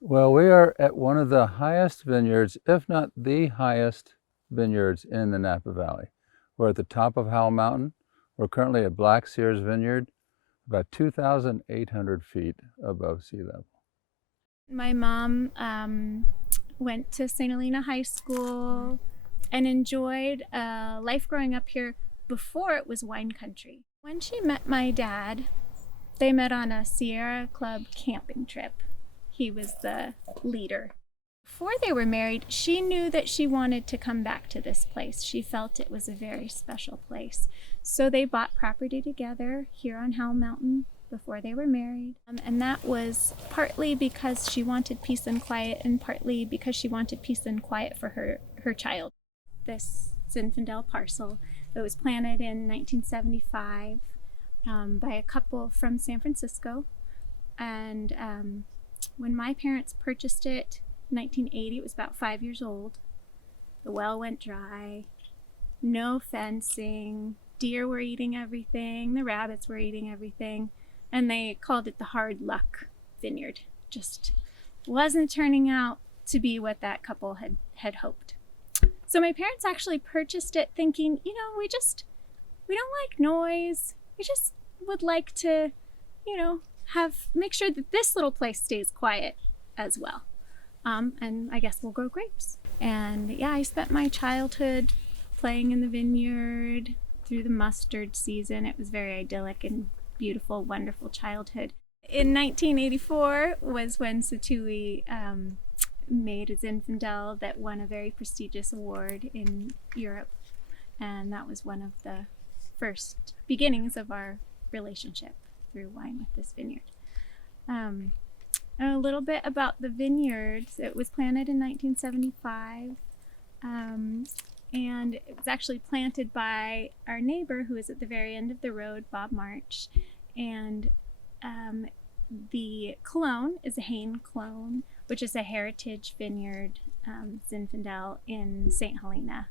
Well, we are at one of the highest vineyards, if not the highest vineyards in the Napa Valley. We're at the top of Howell Mountain. We're currently at Black-Sears Vineyard, about 2,800 feet above sea level. My mom went to St. Helena High School and enjoyed life growing up here before it was wine country. When she met my dad, they met on a Sierra Club camping trip. He was the leader. Before they were married, she knew that she wanted to come back to this place. She felt it was a very special place. So they bought property together here on Howell Mountain before they were married. And that was partly because she wanted peace and quiet, and partly because she wanted peace and quiet for her child. This Zinfandel parcel, it was planted in 1975 by a couple from San Francisco. And when my parents purchased it in 1980, it was about 5 years old. The well went dry, no fencing, deer were eating everything, the rabbits were eating everything, and they called it the hard luck vineyard. Just wasn't turning out to be what that couple had hoped. So my parents actually purchased it thinking, we don't like noise. We just would like to, make sure that this little place stays quiet as well. And I guess we'll grow grapes. And yeah, I spent my childhood playing in the vineyard through the mustard season. It was very idyllic and beautiful, wonderful childhood. In 1984 was when Sattui made a Zinfandel that won a very prestigious award in Europe. And that was one of the first beginnings of our relationship through wine with this vineyard. A little bit about the vineyards. It was planted in 1975, and it was actually planted by our neighbor who is at the very end of the road, Bob March. And the clone is a Hain clone, which is a heritage vineyard, Zinfandel in St. Helena.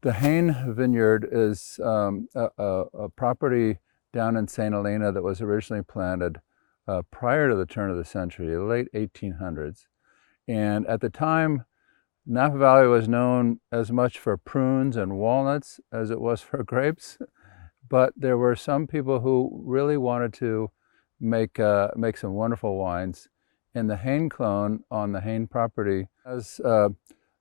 The Hain Vineyard is a property down in St. Helena that was originally planted prior to the turn of the century, the late 1800s. And at the time, Napa Valley was known as much for prunes and walnuts as it was for grapes. But there were some people who really wanted to make some wonderful wines. And the Hain clone on the Hain property has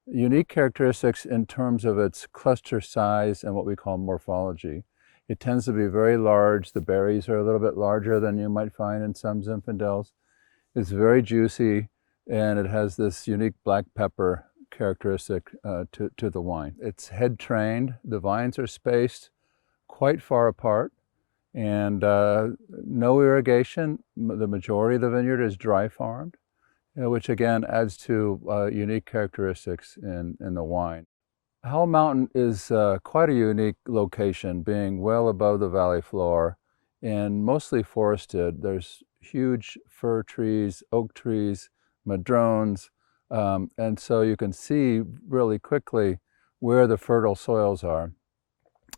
unique characteristics in terms of its cluster size and what we call morphology. It tends to be very large. The berries are a little bit larger than you might find in some Zinfandels. It's very juicy, and it has this unique black pepper characteristic to the wine. It's head trained. The vines are spaced quite far apart, and no irrigation. The majority of the vineyard is dry farmed, which again adds to unique characteristics in the wine. Howell Mountain is quite a unique location, being well above the valley floor and mostly forested. There's huge fir trees, oak trees, madrones, and so you can see really quickly where the fertile soils are.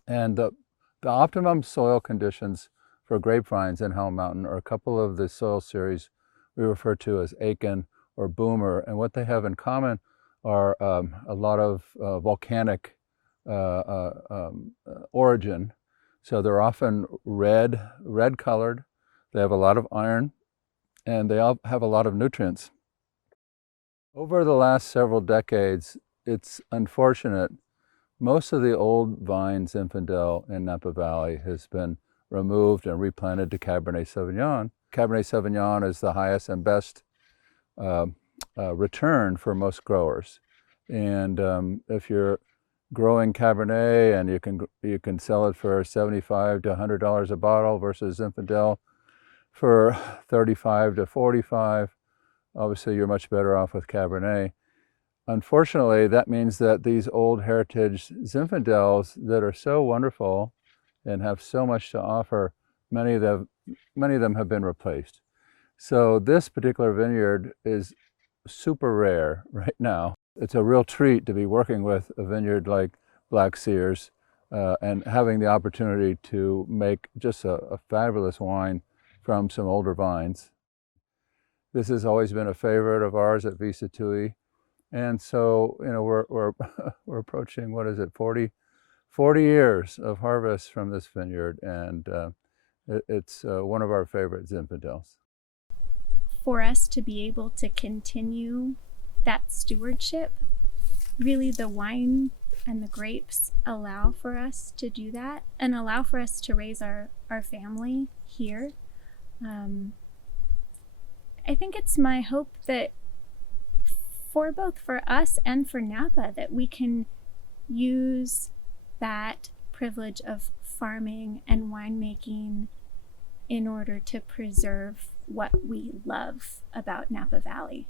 And the optimum soil conditions for grapevines in Howell Mountain are a couple of the soil series we refer to as Aiken or Boomer, and what they have in common are a lot of volcanic origin. So they're often red colored. They have a lot of iron, and they all have a lot of nutrients. Over the last several decades, it's unfortunate, most of the old vine Zinfandel in Napa Valley has been removed and replanted to Cabernet Sauvignon. Cabernet Sauvignon is the highest and best return for most growers. And if you're growing Cabernet and you can sell it for $75 to $100 a bottle versus Zinfandel for $35 to $45, obviously you're much better off with Cabernet. Unfortunately, that means that these old heritage Zinfandels that are so wonderful and have so much to offer, many of them have been replaced. So this particular vineyard is super rare right now. It's a real treat to be working with a vineyard like Black-Sears and having the opportunity to make just a fabulous wine from some older vines. This has always been a favorite of ours at Sattui. And so, we're we're approaching, what is it, 40 years of harvest from this vineyard, and it's one of our favorite Zinfandels. For us to be able to continue that stewardship, really the wine and the grapes allow for us to do that and allow for us to raise our family here. I think it's my hope that for both for us and for Napa, that we can use that privilege of farming and winemaking in order to preserve what we love about Napa Valley.